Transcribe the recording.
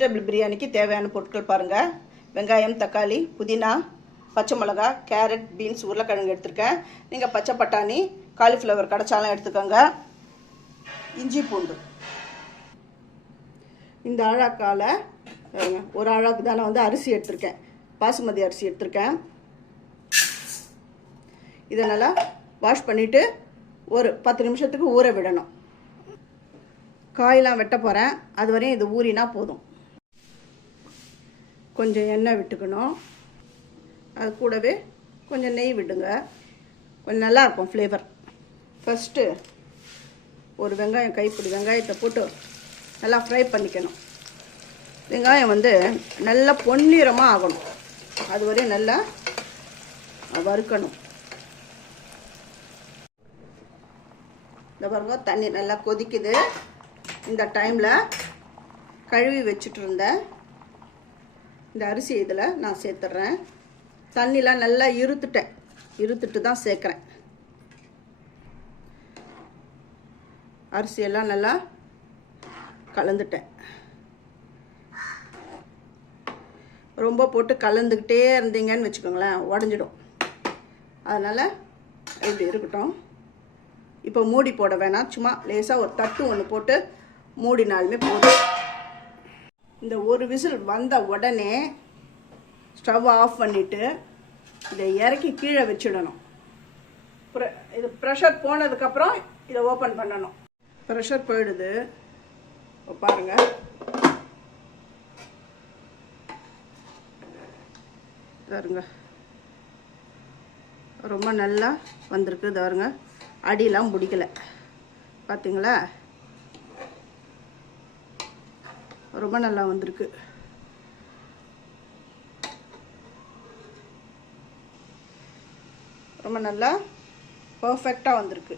Vegetable பிரியாணிக்கு தேவையான பொருட்கள் பாருங்கள். வெங்காயம், தக்காளி, புதினா, பச்சை மிளகா, கேரட், பீன்ஸ், உருளைக்கிழங்கு எடுத்துருக்கேன். நீங்கள் பச்சை பட்டாணி, காலிஃப்ளவர் கிடைச்சாலும் எடுத்துக்கோங்க. இஞ்சி பூண்டு. இந்த அழகால் ஒரு அழகு தானே வந்து அரிசி எடுத்திருக்கேன். பாசுமதி அரிசி எடுத்திருக்கேன். இதை நல்லா வாஷ் பண்ணிவிட்டு ஒரு 10 நிமிஷத்துக்கு ஊற விடணும். காயெல்லாம் வெட்ட போகிறேன். அது வரையும் இது ஊறினா போதும். கொஞ்சம் எண்ணெய் விட்டுக்கணும். அது கூடவே கொஞ்சம் நெய் விடுங்க. கொஞ்சம் நல்லாயிருக்கும் ஃப்ளேவர். ஃபஸ்ட்டு ஒரு வெங்காயம், கைப்பிடி வெங்காயத்தை போட்டு நல்லா ஃப்ரை பண்ணிக்கணும். வெங்காயம் வந்து நல்லா பொன்னிறமாக ஆகணும். அது வரையும் நல்லா வறுக்கணும். இந்த பாருங்க, தண்ணி நல்லா கொதிக்குது. இந்த டைமில் கழுவி வச்சுட்டு இருந்த இந்த அரிசி இதில் நான் சேர்த்துட்றேன். தண்ணிலாம் நல்லா இருத்துட்டு தான் சேர்க்குறேன். அரிசியெல்லாம் நல்லா கலந்துட்டேன். ரொம்ப போட்டு கலந்துக்கிட்டே இருந்தீங்கன்னு வச்சுக்கோங்களேன், உடஞ்சிடும். அதனால் இப்படி இருக்கட்டும். இப்போ மூடி போட வேணாம். சும்மா லேசாக ஒரு தட்டு ஒன்று போட்டு மூடினாலுமே போதும். இந்த ஒரு விசில் வந்த உடனே ஸ்டவ் ஆஃப் பண்ணிவிட்டு இதை இறக்கி கீழே வச்சிடணும். இது ப்ரெஷர் போனதுக்கப்புறம் இதை ஓப்பன் பண்ணணும். ப்ரெஷர் போயிடுது பாருங்கள். பாருங்க, ரொம்ப நல்லா வந்திருக்கு. பாருங்க, அடியெல்லாம் பிடிக்கல. பார்த்தீங்களா, ரொம்ப நல்லா வந்திருக்கு. ரொம்ப நல்லா பர்ஃபெக்டாக வந்திருக்கு.